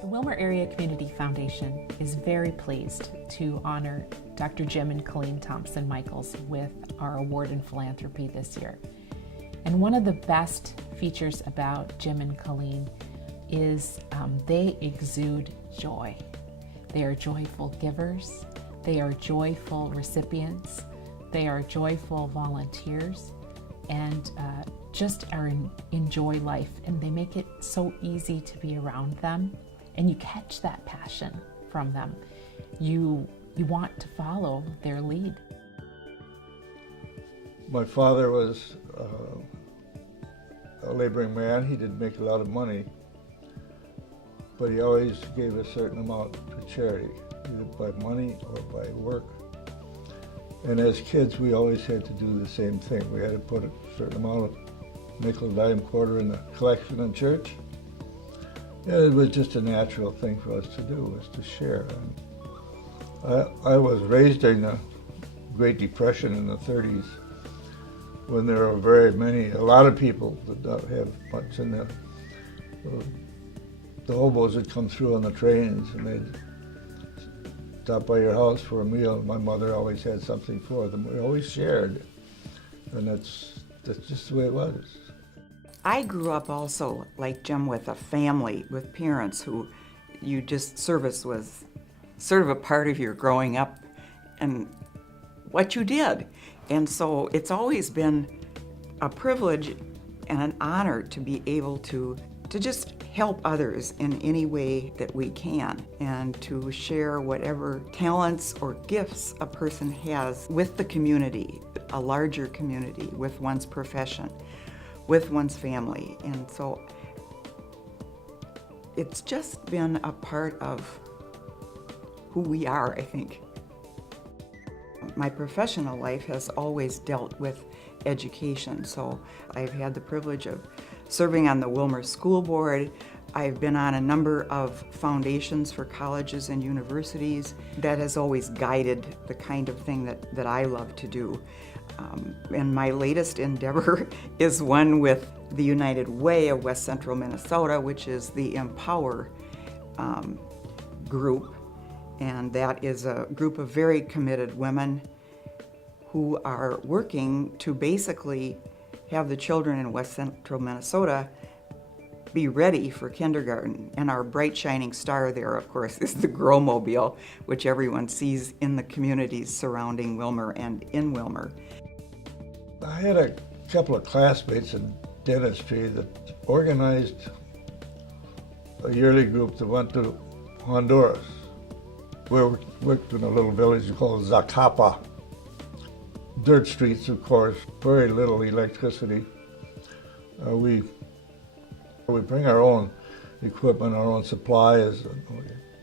The Willmar Area Community Foundation is very pleased to honor Dr. Jim and Colleen Thompson Michels with our award in philanthropy this year. And one of the best features about Jim and Colleen is they exude joy. They are joyful givers, they are joyful recipients, they are joyful volunteers, and just enjoy life, and they make it so easy to be around them, and you catch that passion from them. You want to follow their lead. My father was a laboring man. He didn't make a lot of money, but he always gave a certain amount to charity, either by money or by work. And as kids, we always had to do the same thing. We had to put a certain amount of nickel, dime, quarter in the collection in church. And it was just a natural thing for us to do, was to share. And I was raised during the Great Depression in the 30s, when there were a lot of people that don't have much in the hobos would come through on the trains, and they'd stop by your house for a meal. My mother always had something for them. We always shared, and that's just the way it was. I grew up also, like Jim, with a family, with parents who service was sort of a part of your growing up and what you did. And so it's always been a privilege and an honor to be able to just help others in any way that we can, and to share whatever talents or gifts a person has with the community, a larger community, with one's profession, with one's family. And so it's just been a part of who we are, I think. My professional life has always dealt with education, so I've had the privilege of serving on the Willmar School Board. I've been on a number of foundations for colleges and universities. That has always guided the kind of thing that I love to do. And my latest endeavor is one with the United Way of West Central Minnesota, which is the Empower group. And that is a group of very committed women who are working to basically have the children in West Central Minnesota be ready for kindergarten. And our bright shining star there, of course, is the Grow-mobile, which everyone sees in the communities surrounding Willmar and in Willmar. I had a couple of classmates in dentistry that organized a yearly group that went to Honduras. We worked in a little village called Zacapa. Dirt streets, of course, very little electricity. We bring our own equipment, our own supplies.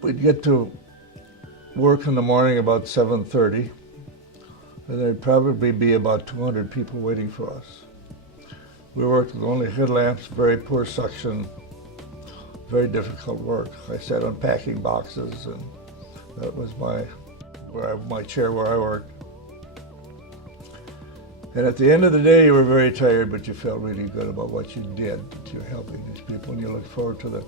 We'd get to work in the morning about 7:30, and there'd probably be about 200 people waiting for us. We worked with only headlamps, very poor suction, very difficult work. I sat on packing boxes, and that was my chair where I worked. And at the end of the day, you were very tired, but you felt really good about what you did, that you're helping these people, and you look forward to the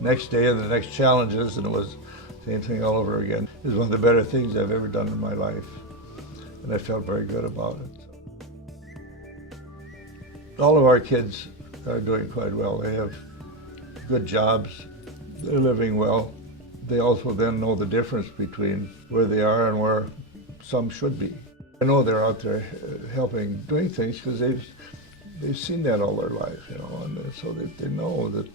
next day and the next challenges, and it was the same thing all over again. It was one of the better things I've ever done in my life, and I felt very good about it. All of our kids are doing quite well. They have good jobs, they're living well. They also then know the difference between where they are and where some should be. I know they're out there helping, doing things, because they've seen that all their life, and so they know that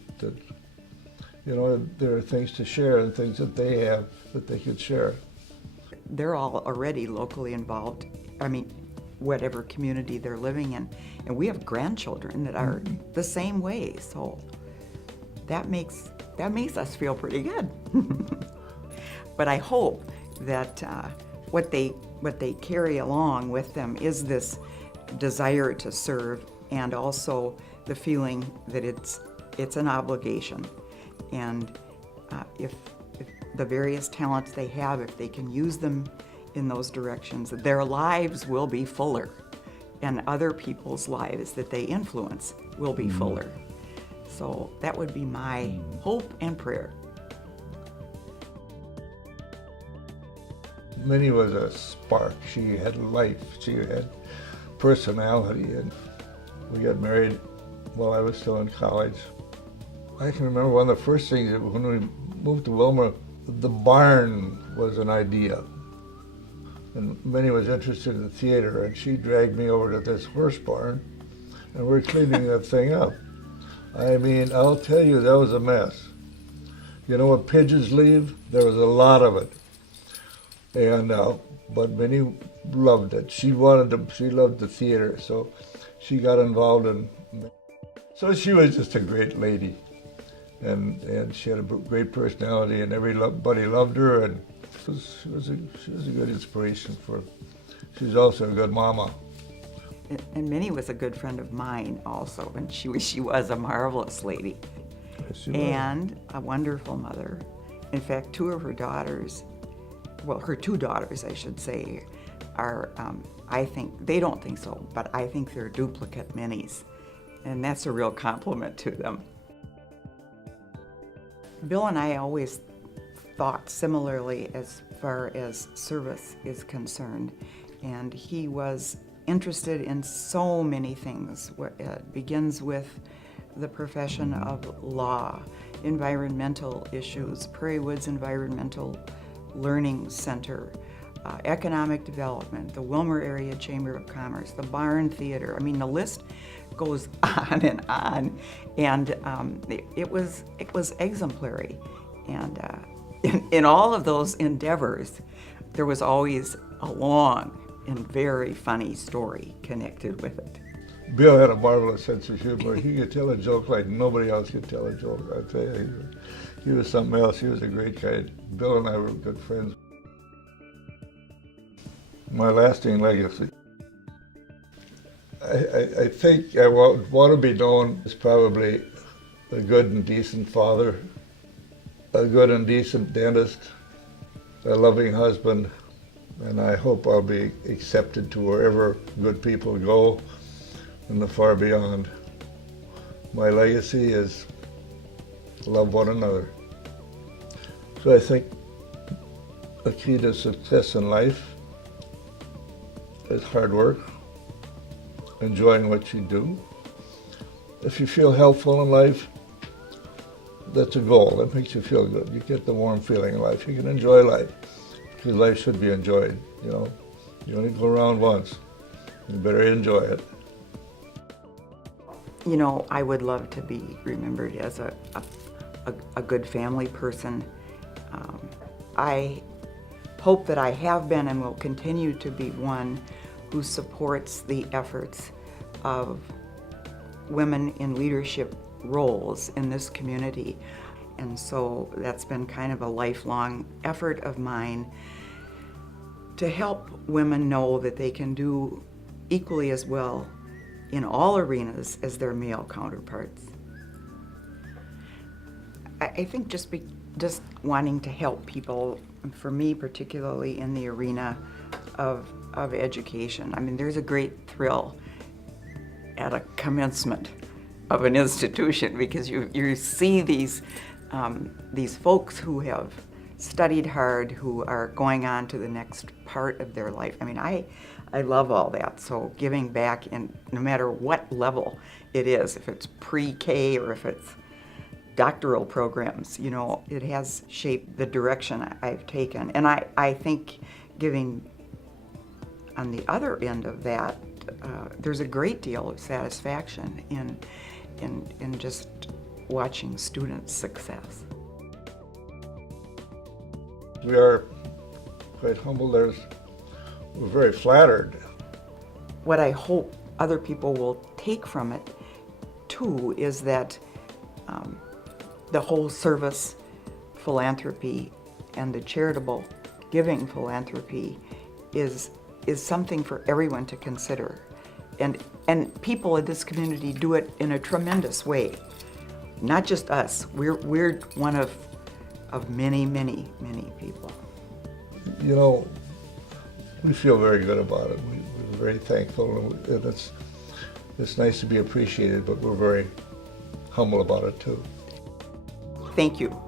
there are things to share and things that they have that they could share. They're all already locally involved. I mean, whatever community they're living in, and we have grandchildren that are the same way. So that makes us feel pretty good. But I hope that what they carry along with them is this desire to serve, and also the feeling that it's an obligation. And if the various talents they have, if they can use them in those directions, their lives will be fuller, and other people's lives that they influence will be fuller. So that would be my hope and prayer. Minnie was a spark. She had life. She had personality. And we got married while I was still in college. I can remember one of the first things that when we moved to Willmar, the barn was an idea. And Minnie was interested in theater, and she dragged me over to this horse barn, and we're cleaning that thing up. I mean, I'll tell you, that was a mess. You know what pigeons leave? There was a lot of it. And but Minnie loved it. She loved the theater, so she got involved in. So she was just a great lady, and she had a great personality, and everybody loved her, and she was a good inspiration for. She was also a good mama. And Minnie was a good friend of mine also, and she was a marvelous lady. Yes, she was. And a wonderful mother. In fact, two of her daughters, well, her two daughters, I should say, are, I think, they don't think so, but I think they're duplicate Minnies. And that's a real compliment to them. Bill and I always thought similarly as far as service is concerned. And he was interested in so many things. It begins with the profession of law, environmental issues, Prairie Woods Environmental Learning Center, economic development, the Willmar Area Chamber of Commerce, the Barn Theater. I mean, the list goes on and on. And it was exemplary. And in all of those endeavors, there was always a long and very funny story connected with it. Bill had a marvelous sense of humor. He could tell a joke like nobody else could tell a joke. I tell you, he was something else. He was a great guy. Bill and I were good friends. My lasting legacy. I think I want to be known as probably a good and decent father, a good and decent dentist, a loving husband, and I hope I'll be accepted to wherever good people go in the far beyond. My legacy is love one another. So I think the key to success in life is hard work, enjoying what you do. If you feel helpful in life, that's a goal. That makes you feel good. You get the warm feeling in life. You can enjoy life, because life should be enjoyed, you know. You only go around once. You better enjoy it. You know, I would love to be remembered as a good family person. I hope that I have been and will continue to be one who supports the efforts of women in leadership roles in this community. And so that's been kind of a lifelong effort of mine to help women know that they can do equally as well in all arenas as their male counterparts. I think just wanting to help people, for me particularly in the arena of education. I mean, there's a great thrill at a commencement of an institution because you see these folks who have studied hard, who are going on to the next part of their life. I mean, I love all that. So giving back in no matter what level it is, if it's pre-K or if it's doctoral programs, you know, it has shaped the direction I've taken. And I think giving on the other end of that, there's a great deal of satisfaction in just watching students' success. We are quite humble. We're very flattered. What I hope other people will take from it, too, is that the whole service philanthropy and the charitable giving philanthropy is something for everyone to consider. And people in this community do it in a tremendous way. Not just us. We're one of many, many, many people. You know, we feel very good about it. We're very thankful, and it's nice to be appreciated, but we're very humble about it too. Thank you.